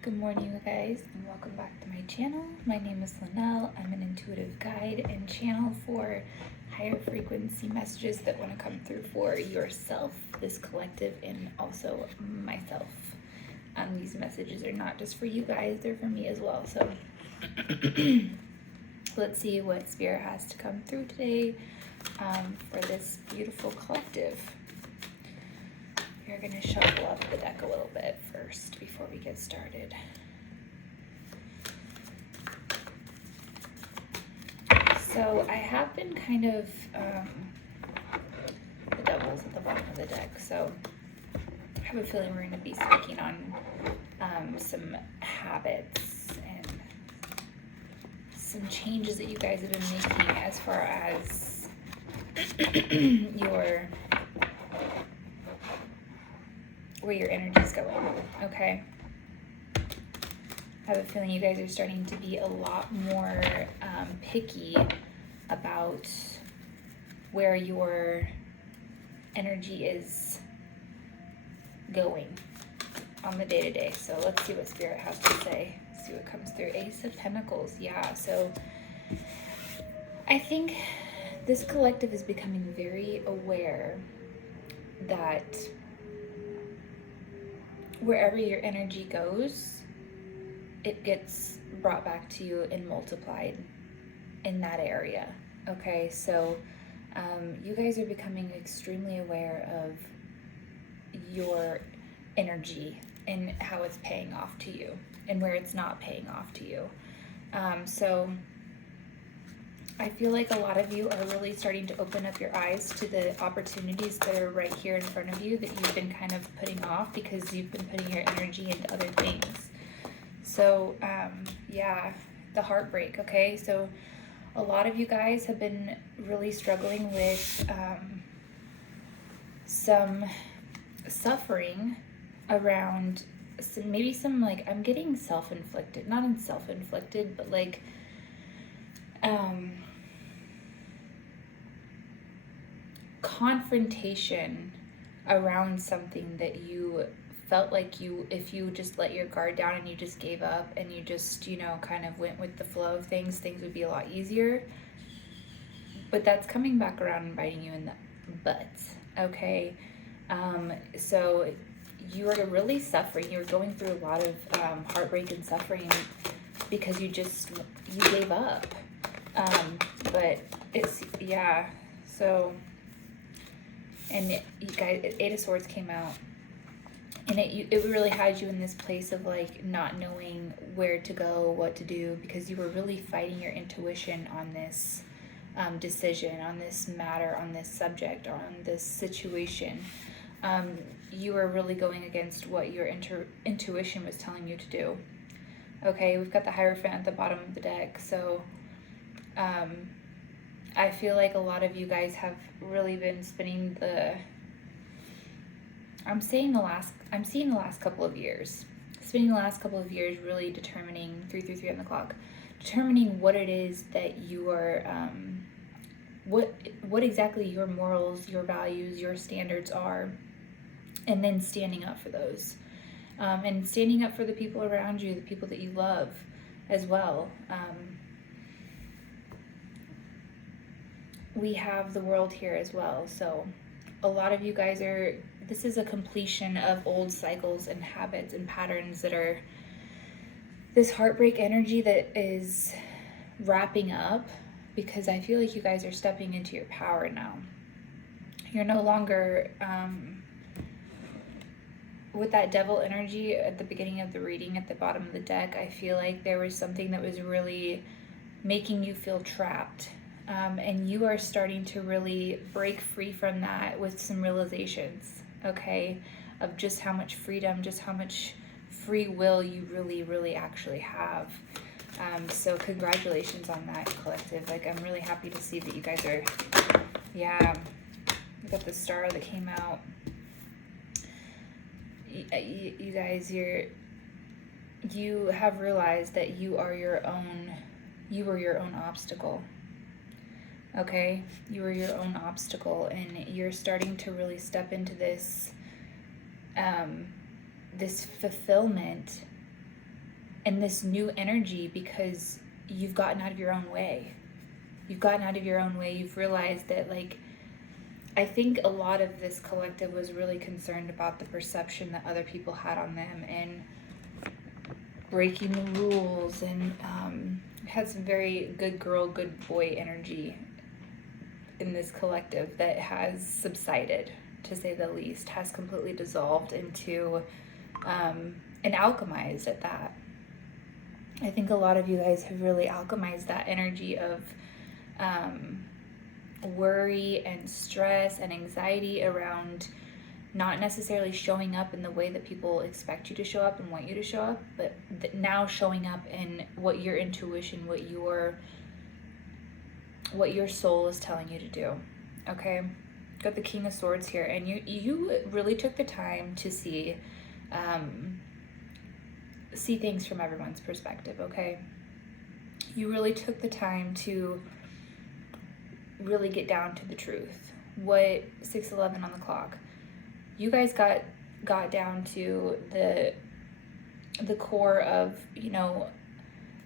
Good morning, you guys, and welcome back to my channel. My name is Linnell. I'm an intuitive guide and channel for higher frequency messages that want to come through for yourself, this collective, and also myself. These messages are not just for you guys, they're for me as well. So let's see what Spirit has to come through today for this beautiful collective. We're going to shuffle up the deck a little bit first before we get started. So I have been kind of, the devil's at the bottom of the deck, so I have a feeling we're going to be speaking on some habits and some changes that you guys have been making as far as where your energy's going, okay? I have a feeling you guys are starting to be a lot more picky about where your energy is going on the day-to-day. So let's see what Spirit has to say. See what comes through. Ace of Pentacles. Yeah, so I think this collective is becoming very aware that wherever your energy goes, it gets brought back to you and multiplied in that area. Okay, so you guys are becoming extremely aware of your energy and how it's paying off to you and where it's not paying off to you. So I feel like a lot of you are really starting to open up your eyes to the opportunities that are right here in front of you that you've been kind of putting off because you've been putting your energy into other things. So, yeah, the heartbreak, okay? So a lot of you guys have been really struggling with some suffering around maybe some, like, I'm getting self-inflicted, not in self-inflicted, but like, confrontation around something that you felt like if you just let your guard down and you just gave up and you just, kind of went with the flow of things would be a lot easier. But that's coming back around and biting you in the butt, okay? So you are really suffering. You're going through a lot of heartbreak and suffering because you gave up. But it's, yeah, so, and you guys, Eight of Swords came out, and it really had you in this place of like not knowing where to go, what to do, because you were really fighting your intuition on this decision, on this matter, on this subject, on this situation. You were really going against what your intuition was telling you to do. Okay, we've got the Hierophant at the bottom of the deck, so I feel like a lot of you guys have really been spending I'm seeing the last couple of years, really determining 333 on the clock, determining what it is that you are, what exactly your morals, your values, your standards are, and then standing up for those, and standing up for the people around you, the people that you love as well. We have the World here as well, so a lot of you guys this is a completion of old cycles and habits and patterns that are this heartbreak energy that is wrapping up, because I feel like you guys are stepping into your power now. You're no longer with that devil energy at the beginning of the reading at the bottom of the deck. I feel like there was something that was really making you feel trapped. And you are starting to really break free from that with some realizations, okay, of just how much freedom, just how much free will you really, really actually have. So congratulations on that, collective. Like, I'm really happy to see that you guys are, yeah, you got the star that came out. You guys, you have realized that you were your own obstacle. Okay, you were your own obstacle, and you're starting to really step into this this fulfillment in this new energy because you've gotten out of your own way. You've gotten out of your own way. You've realized that, like, I think a lot of this collective was really concerned about the perception that other people had on them and breaking the rules, and had some very good girl, good boy energy in this collective that has subsided, to say the least, has completely dissolved into and alchemized at that. I think a lot of you guys have really alchemized that energy of worry and stress and anxiety around not necessarily showing up in the way that people expect you to show up and want you to show up, but now showing up in what your intuition, what your soul is telling you to do. Okay, got the King of Swords here, and you really took the time to see things from everyone's perspective. Okay, you really took the time to really get down to the truth. What 6:11 on the clock? You guys got down to the core of, you know,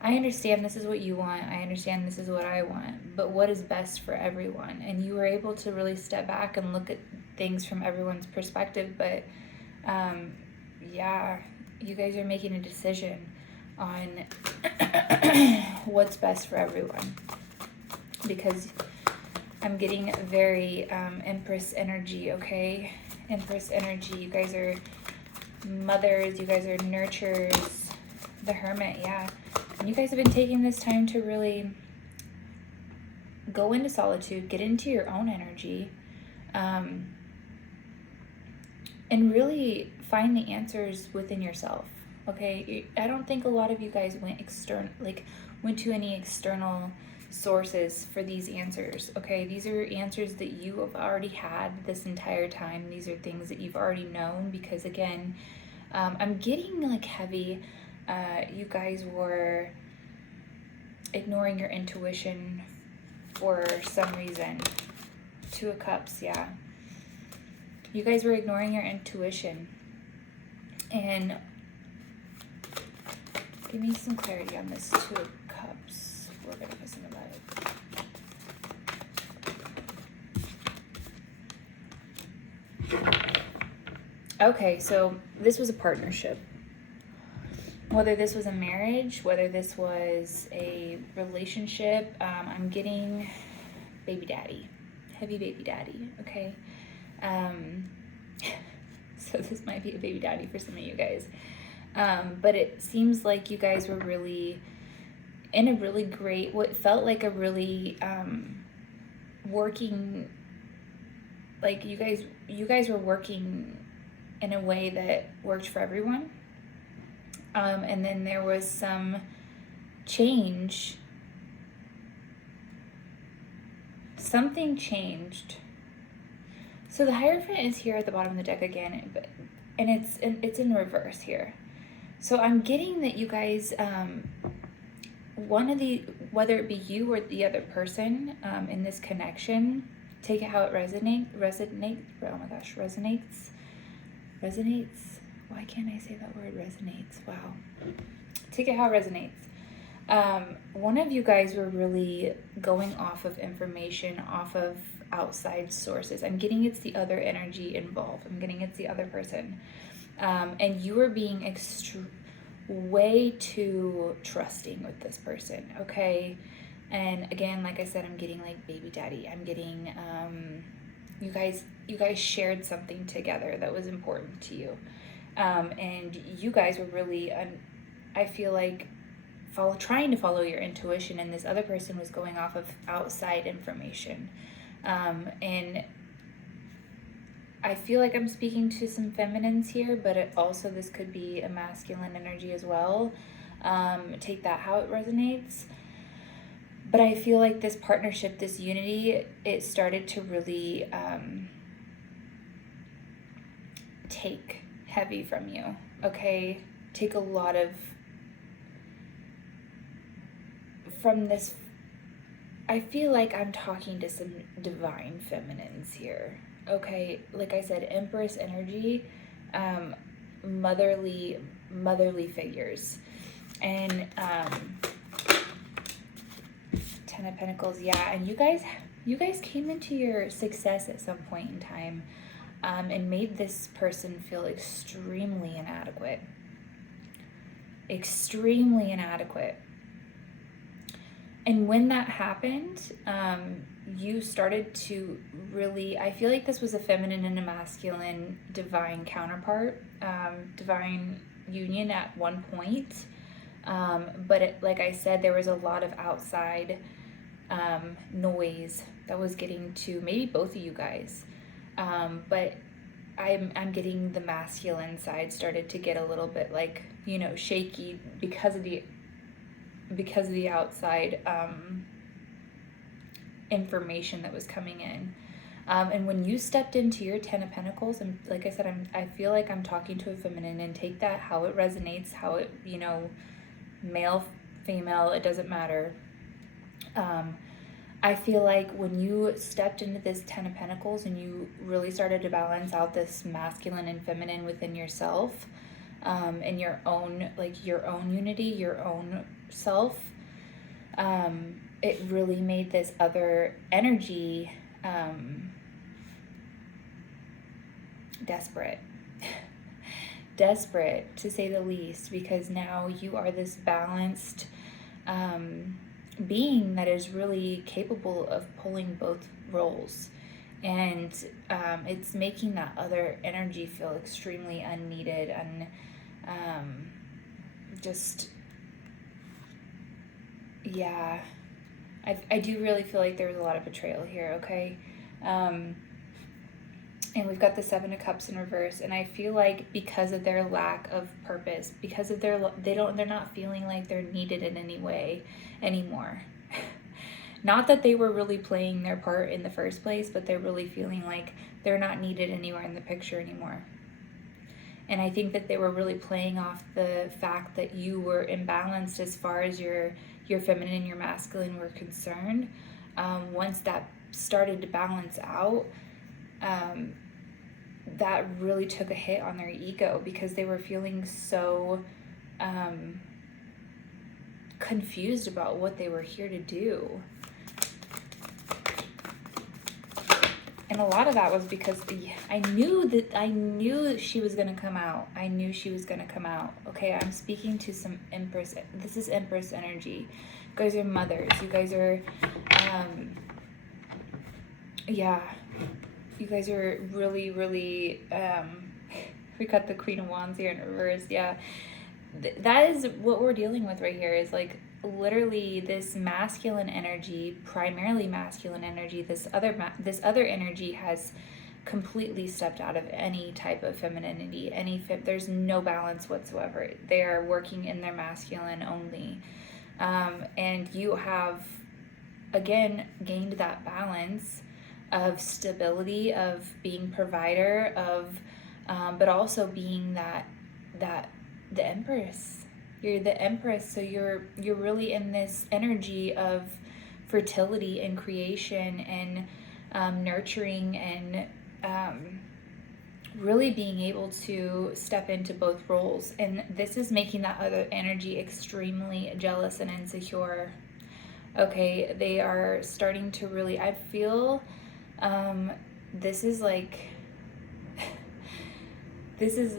I understand this is what you want, I understand this is what I want, but what is best for everyone? And you were able to really step back and look at things from everyone's perspective. But yeah, you guys are making a decision on what's best for everyone, because I'm getting very Empress energy. Okay, Empress energy. You guys are mothers, you guys are nurturers. The Hermit, yeah. And you guys have been taking this time to really go into solitude, get into your own energy, and really find the answers within yourself. Okay, I don't think a lot of you guys went to any external sources for these answers. Okay, these are answers that you have already had this entire time. These are things that you've already known, because again, I'm getting like heavy. You guys were ignoring your intuition for some reason. Two of Cups, yeah. You guys were ignoring your intuition. And give me some clarity on this Two of Cups. We're going to put some about it. Okay, so this was a partnership. Whether this was a marriage, whether this was a relationship, I'm getting baby daddy, heavy baby daddy, okay? So this might be a baby daddy for some of you guys. But it seems like you guys were really in a really great, what felt like a really working, like you guys were working in a way that worked for everyone. And then there was some change. Something changed. So the Hierophant is here at the bottom of the deck again, and it's in reverse here. So I'm getting that you guys, whether it be you or the other person in this connection, take it how it resonates. Oh my gosh, resonates. Why can't I say that word? Resonates. Wow. Take it how it resonates. One of you guys were really going off of information, off of outside sources. I'm getting it's the other energy involved. I'm getting it's the other person. And you were being way too trusting with this person, okay? And again, like I said, I'm getting like baby daddy. I'm getting you guys shared something together that was important to you. And you guys were really, I feel like, trying to follow your intuition, and this other person was going off of outside information. And I feel like I'm speaking to some feminines here, but this could be a masculine energy as well. Take that how it resonates. But I feel like this partnership, this unity, it started to really take heavy from you, okay? Take a lot of, from this, I feel like I'm talking to some divine feminines here, okay? Like I said, Empress energy, motherly figures. And Ten of Pentacles, yeah. And you guys came into your success at some point in time, and made this person feel extremely inadequate. Extremely inadequate. And when that happened, you started to really, I feel like this was a feminine and a masculine divine counterpart, divine union at one point. But like I said, there was a lot of outside noise that was getting to maybe both of you guys. But I'm getting the masculine side started to get a little bit like, you know, shaky because of the outside information that was coming in. And when you stepped into your Ten of Pentacles, and like I said, I feel like I'm talking to a feminine, and take that how it resonates, how it, you know, male, female, it doesn't matter. I feel like when you stepped into this Ten of Pentacles and you really started to balance out this masculine and feminine within yourself, and your own, like your own unity, your own self, it really made this other energy desperate. Desperate, to say the least, because now you are this balanced being that is really capable of pulling both roles. And it's making that other energy feel extremely unneeded and just, yeah. I do really feel like there was a lot of betrayal here, okay? And we've got the Seven of Cups in reverse, and I feel like because of their lack of purpose, because of they're not feeling like they're needed in any way anymore. Not that they were really playing their part in the first place, but they're really feeling like they're not needed anywhere in the picture anymore. And I think that they were really playing off the fact that you were imbalanced as far as your feminine and your masculine were concerned. Once that started to balance out, that really took a hit on their ego, because they were feeling so confused about what they were here to do. And a lot of that was because I knew she was going to come out. I knew she was going to come out. Okay, I'm speaking to some Empress. This is Empress energy. You guys are mothers. You guys are, yeah. You guys are really, really, we got the Queen of Wands here in reverse. Yeah. That is what we're dealing with right here, is like literally this masculine energy, primarily masculine energy. This other energy has completely stepped out of any type of femininity. There's no balance whatsoever. They are working in their masculine only. And you have, again, gained that balance of stability, of being provider, of but also being the Empress. You're the Empress, so you're really in this energy of fertility and creation and nurturing, and really being able to step into both roles. And this is making that other energy extremely jealous and insecure. Okay, they are starting to really, I feel this is like this is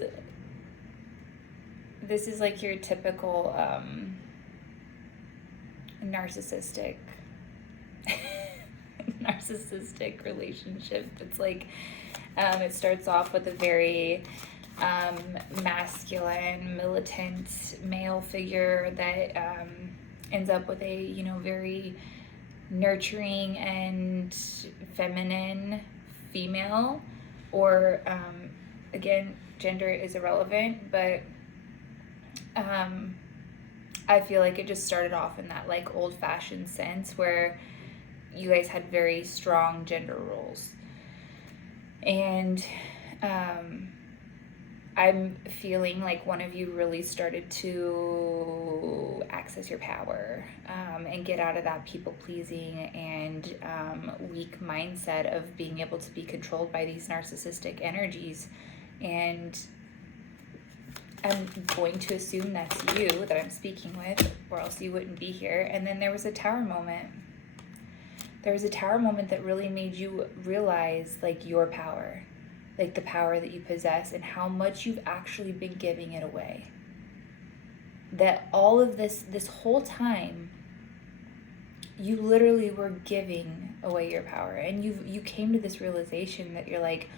like your typical narcissistic relationship. It's like it starts off with a very masculine, militant male figure that ends up with a, you know, very nurturing and feminine female, or again, gender is irrelevant, but I feel like it just started off in that like old-fashioned sense where you guys had very strong gender roles. And I'm feeling like one of you really started to access your power and get out of that people-pleasing and weak mindset of being able to be controlled by these narcissistic energies. And I'm going to assume that's you that I'm speaking with, or else you wouldn't be here. And then there was a tower moment. There was a tower moment that really made you realize, like, your power, like the power that you possess and how much you've actually been giving it away. That all of this whole time, you literally were giving away your power. And you came to this realization that you're like,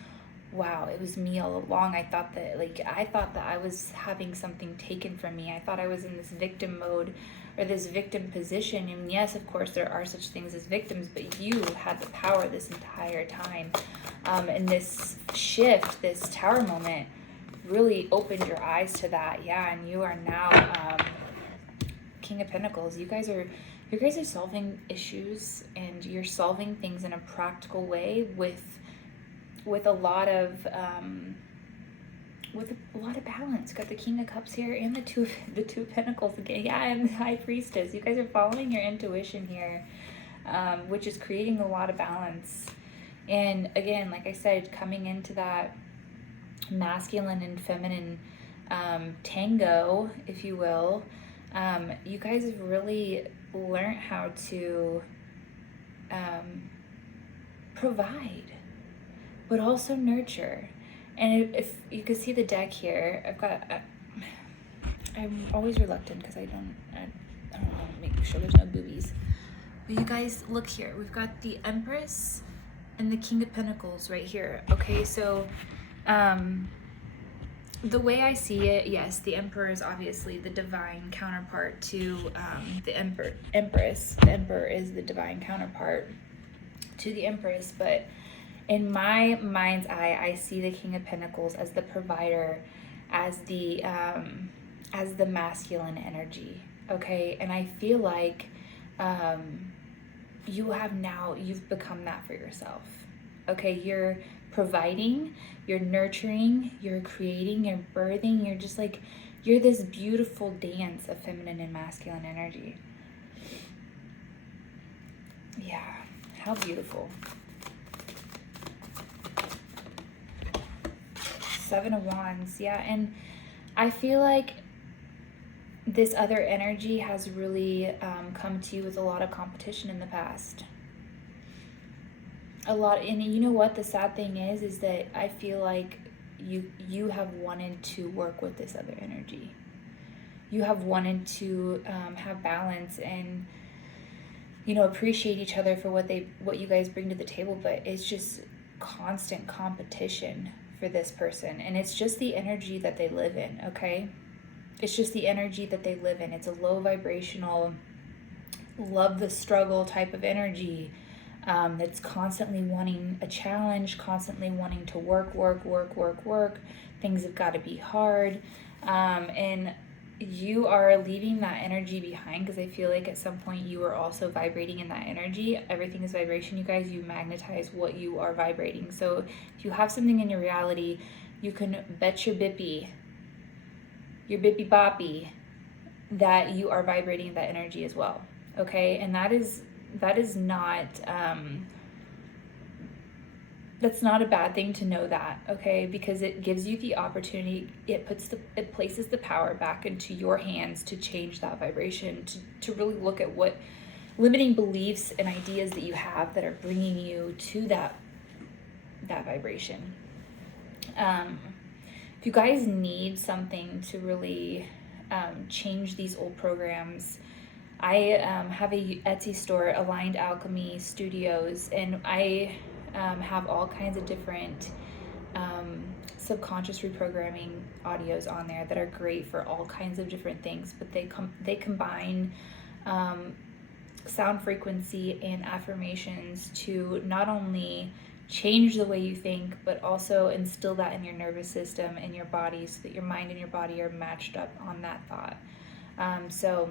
wow, it was me all along. I thought that I was having something taken from me. I thought I was in this victim mode or this victim position. And yes, of course, there are such things as victims, but you had the power this entire time. And this shift, this tower moment, really opened your eyes to that. Yeah, and you are now King of Pentacles. You guys are solving issues, and you're solving things in a practical way with a lot of balance. Got the King of Cups here and the two of Pentacles again. Yeah, and the High Priestess. You guys are following your intuition here, which is creating a lot of balance. And again, like I said, coming into that masculine and feminine tango, if you will, you guys have really learned how to provide, but also nurture. And if you can see the deck here, I'm always reluctant because I don't want to make sure there's no boobies. But you guys, look here. We've got the Empress and the King of Pentacles right here. Okay, so the way I see it, yes, the Emperor is obviously the divine counterpart to the Empress. The Emperor is the divine counterpart to the Empress, but in my mind's eye, I see the King of Pentacles as the provider, as the masculine energy. Okay, and I feel like you've become that for yourself. Okay, you're providing, you're nurturing, you're creating, you're birthing, you're just like, you're this beautiful dance of feminine and masculine energy. Yeah, how beautiful. Seven of Wands, yeah, and I feel like this other energy has really come to you with a lot of competition in the past. A lot, and you know what the sad thing is that I feel like you have wanted to work with this other energy. You have wanted to have balance and, you know, appreciate each other for what you guys bring to the table, but it's just constant competition for this person, and it's just the energy that they live in. Okay, it's just the energy that they live in. It's a low vibrational, love the struggle type of energy. That's constantly wanting a challenge, constantly wanting to work. Things have got to be hard. And you are leaving that energy behind because I feel like at some point you are also vibrating in that energy. Everything is vibration, you guys. You magnetize what you are vibrating. So if you have something in your reality, you can bet your bippy boppy that you are vibrating that energy as well. Okay, and that is not that's not a bad thing to know that, okay, because it gives you the opportunity, it places the power back into your hands to change that vibration, to really look at what limiting beliefs and ideas that you have that are bringing you to that vibration. If you guys need something to really change these old programs, I have a Etsy store, Aligned Alchemy Studios, and I have all kinds of different subconscious reprogramming audios on there that are great for all kinds of different things, but they combine sound frequency and affirmations to not only change the way you think, but also instill that in your nervous system and your body so that your mind and your body are matched up on that thought. So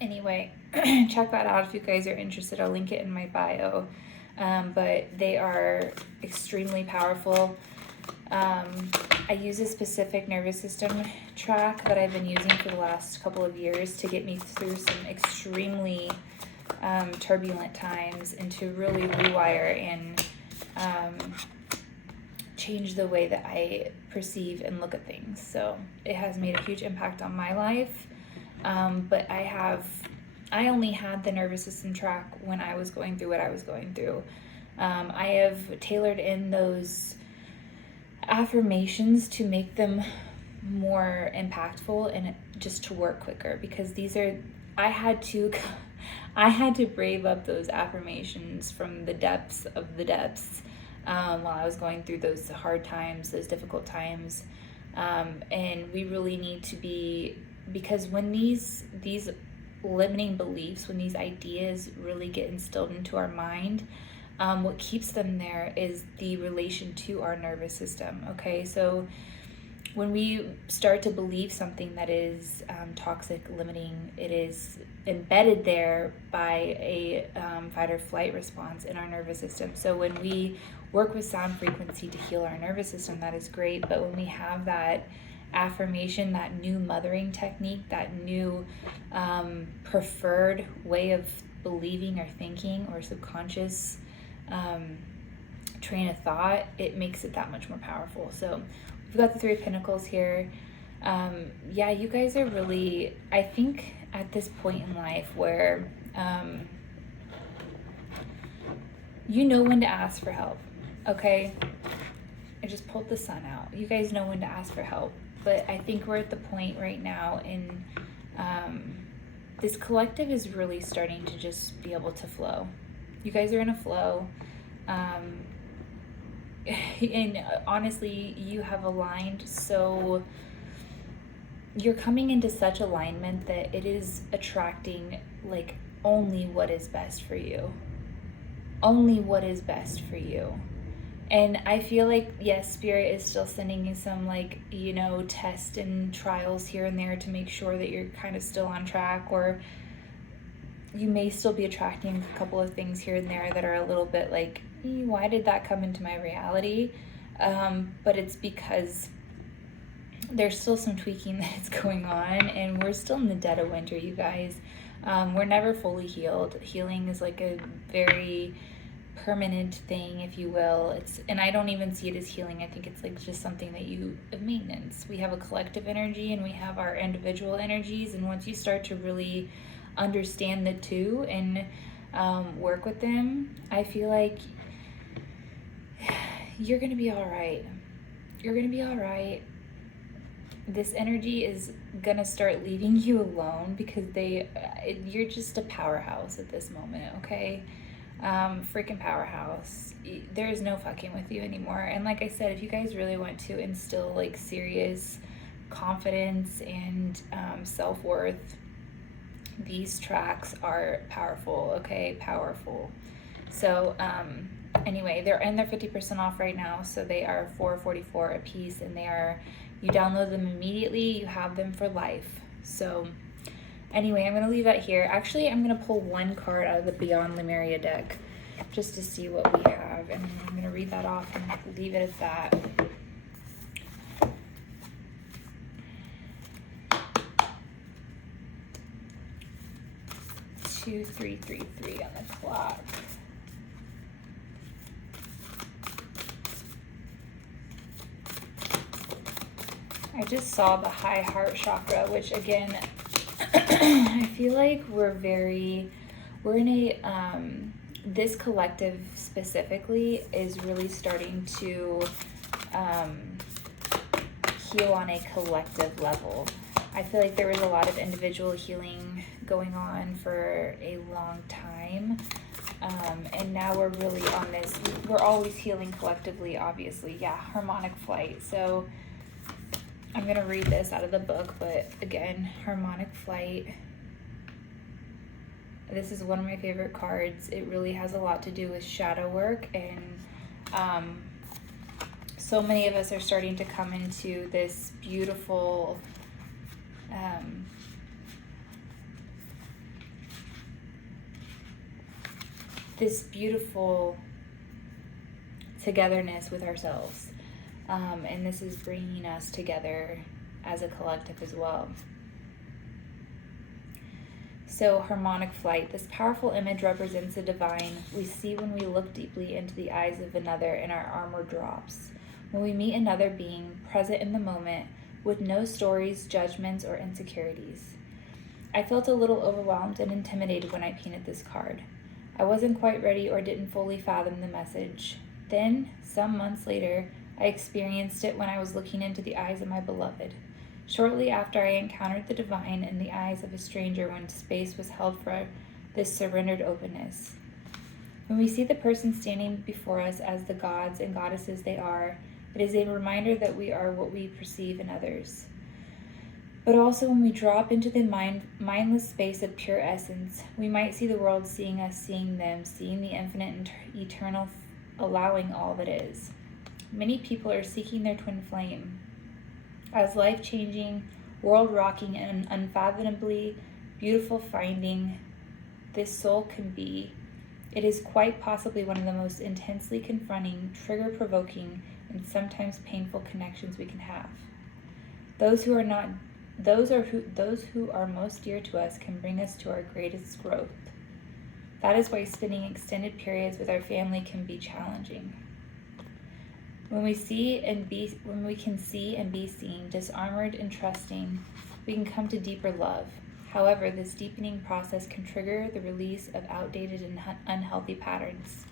anyway, check that out if you guys are interested. I'll link it in my bio. But they are extremely powerful. I use a specific nervous system track that I've been using for the last couple of years to get me through some extremely turbulent times and to really rewire and changed the way that I perceive and look at things. So it has made a huge impact on my life. But I only had the nervous system track when I was going through what I was going through. I have tailored in those affirmations to make them more impactful and just to work quicker, because I had to brave up those affirmations from the depths of the depths while I was going through those hard times, those difficult times. And we really need to be, because when these limiting beliefs, when these ideas really get instilled into our mind, what keeps them there is the relation to our nervous system. Okay, so when we start to believe something that is toxic, limiting, it is embedded there by a fight or flight response in our nervous system. So when we work with sound frequency to heal our nervous system, that is great. But when we have that affirmation, that new mothering technique, that new preferred way of believing or thinking or subconscious train of thought, it makes it that much more powerful. So we've got the Three of Pentacles here. Yeah, you guys are really, I think, at this point in life where you know when to ask for help, okay? I just pulled the sun out. You guys know when to ask for help. But I think we're at the point right now in this collective is really starting to just be able to flow. You guys are in a flow. And honestly, you have aligned, so you're coming into such alignment that it is attracting like only what is best for you. Only what is best for you. And I feel like, yes, Spirit is still sending you some tests and trials here and there to make sure that you're kind of still on track, or you may still be attracting a couple of things here and there that are a little bit like, why did that come into my reality? But it's because there's still some tweaking that's going on, and we're still in the dead of winter, you guys. We're never fully healed. Healing is like a very permanent thing, if you will. And I don't even see it as healing. I think it's like just something that of maintenance. We have a collective energy and we have our individual energies, and once you start to really understand the two and work with them, I feel like you're gonna be all right. You're gonna be all right. This energy is gonna start leaving you alone because you're just a powerhouse at this moment, okay? Freaking powerhouse. There is no fucking with you anymore. And like I said, if you guys really want to instill like serious confidence and self-worth, these tracks are powerful, okay? Powerful. So anyway, they're 50% off right now, so they are $4.44 a piece, and you download them immediately, you have them for life. So anyway, I'm going to leave that here. Actually, I'm going to pull one card out of the Beyond Lemuria deck just to see what we have, and I'm going to read that off and leave it at that. 2333 on the clock. I just saw the high heart chakra, which again, I feel like we're in a, this collective specifically is really starting to heal on a collective level. I feel like there was a lot of individual healing going on for a long time. And now we're really on this, we're always healing collectively, obviously. Yeah, harmonic flight. So I'm going to read this out of the book, but again, harmonic flight. This is one of my favorite cards. It really has a lot to do with shadow work, and so many of us are starting to come into this beautiful togetherness with ourselves. And this is bringing us together as a collective as well. So harmonic flight, this powerful image represents the divine we see when we look deeply into the eyes of another and our armor drops. when we meet another being present in the moment with no stories, judgments, or insecurities. I felt a little overwhelmed and intimidated when I painted this card. I wasn't quite ready or didn't fully fathom the message. Then, some months later, I experienced it when I was looking into the eyes of my beloved. Shortly after, I encountered the divine in the eyes of a stranger when space was held for this surrendered openness. When we see the person standing before us as the gods and goddesses they are, it is a reminder that we are what we perceive in others. But also when we drop into the mindless space of pure essence, we might see the world seeing us, seeing them, seeing the infinite and eternal, allowing all that is. Many people are seeking their twin flame. As life-changing, world-rocking, and unfathomably beautiful finding this soul can be, it is quite possibly one of the most intensely confronting, trigger-provoking, and sometimes painful connections we can have. Those who are most dear to us can bring us to our greatest growth. That is why spending extended periods with our family can be challenging. When we can see and be seen, disarmored and trusting, we can come to deeper love. However, this deepening process can trigger the release of outdated and unhealthy patterns.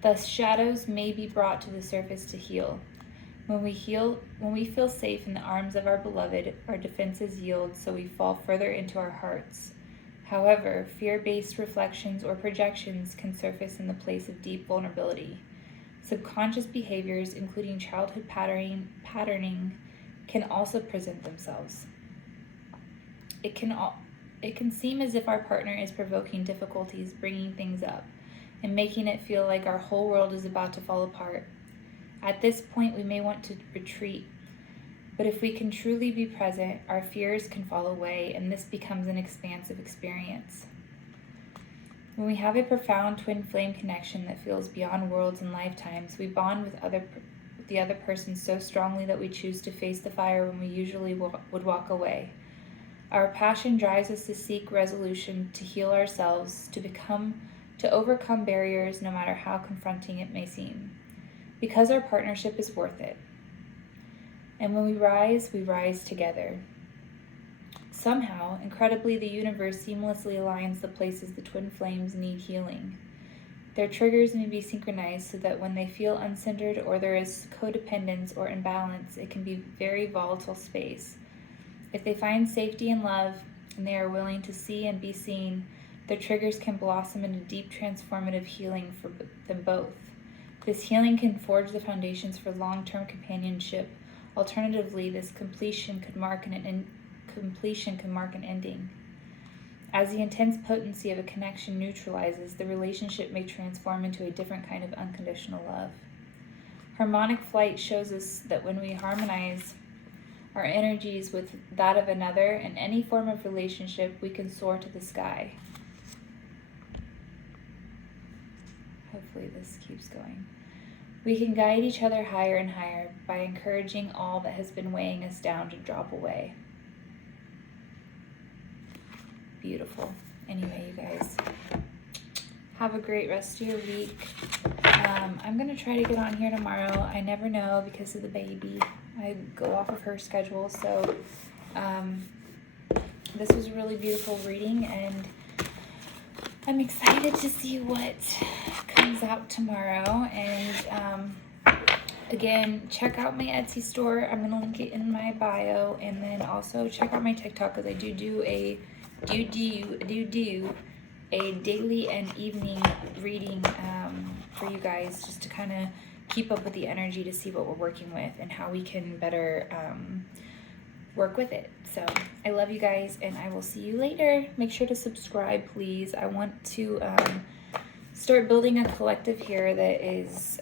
Thus, shadows may be brought to the surface to heal. When we feel safe in the arms of our beloved, our defenses yield, so we fall further into our hearts. However, fear-based reflections or projections can surface in the place of deep vulnerability. Subconscious behaviors, including childhood patterning, can also present themselves. It can seem as if our partner is provoking difficulties, bringing things up, and making it feel like our whole world is about to fall apart. At this point, we may want to retreat, but if we can truly be present, our fears can fall away, and this becomes an expansive experience. When we have a profound twin flame connection that feels beyond worlds and lifetimes, we bond with the other person so strongly that we choose to face the fire when we usually would walk away. Our passion drives us to seek resolution, to heal ourselves, to overcome barriers no matter how confronting it may seem, because our partnership is worth it. And when we rise together. Somehow, incredibly, the universe seamlessly aligns the places the twin flames need healing. Their triggers may be synchronized so that when they feel uncentered or there is codependence or imbalance, it can be very volatile space. If they find safety and love, and they are willing to see and be seen, their triggers can blossom into deep transformative healing for them both. This healing can forge the foundations for long-term companionship. Alternatively, this completion could mark an ending. As the intense potency of a connection neutralizes, the relationship may transform into a different kind of unconditional love. Harmonic flight shows us that when we harmonize our energies with that of another in any form of relationship, we can soar to the sky. Hopefully this keeps going. We can guide each other higher and higher by encouraging all that has been weighing us down to drop away. Beautiful. Anyway, you guys, have a great rest of your week. I'm going to try to get on here tomorrow. I never know because of the baby. I go off of her schedule. So this was a really beautiful reading, and I'm excited to see what comes out tomorrow. And again, check out my Etsy store. I'm going to link it in my bio. And then also check out my TikTok, because I do a daily and evening reading for you guys, just to kind of keep up with the energy, to see what we're working with and how we can better work with it. So I love you guys, and I will see you later. Make sure to subscribe, please. I want to start building a collective here that is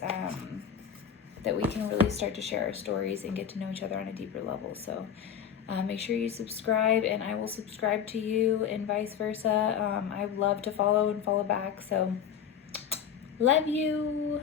that we can really start to share our stories and get to know each other on a deeper level. So make sure you subscribe, and I will subscribe to you, and vice versa. I love to follow and follow back. So love you.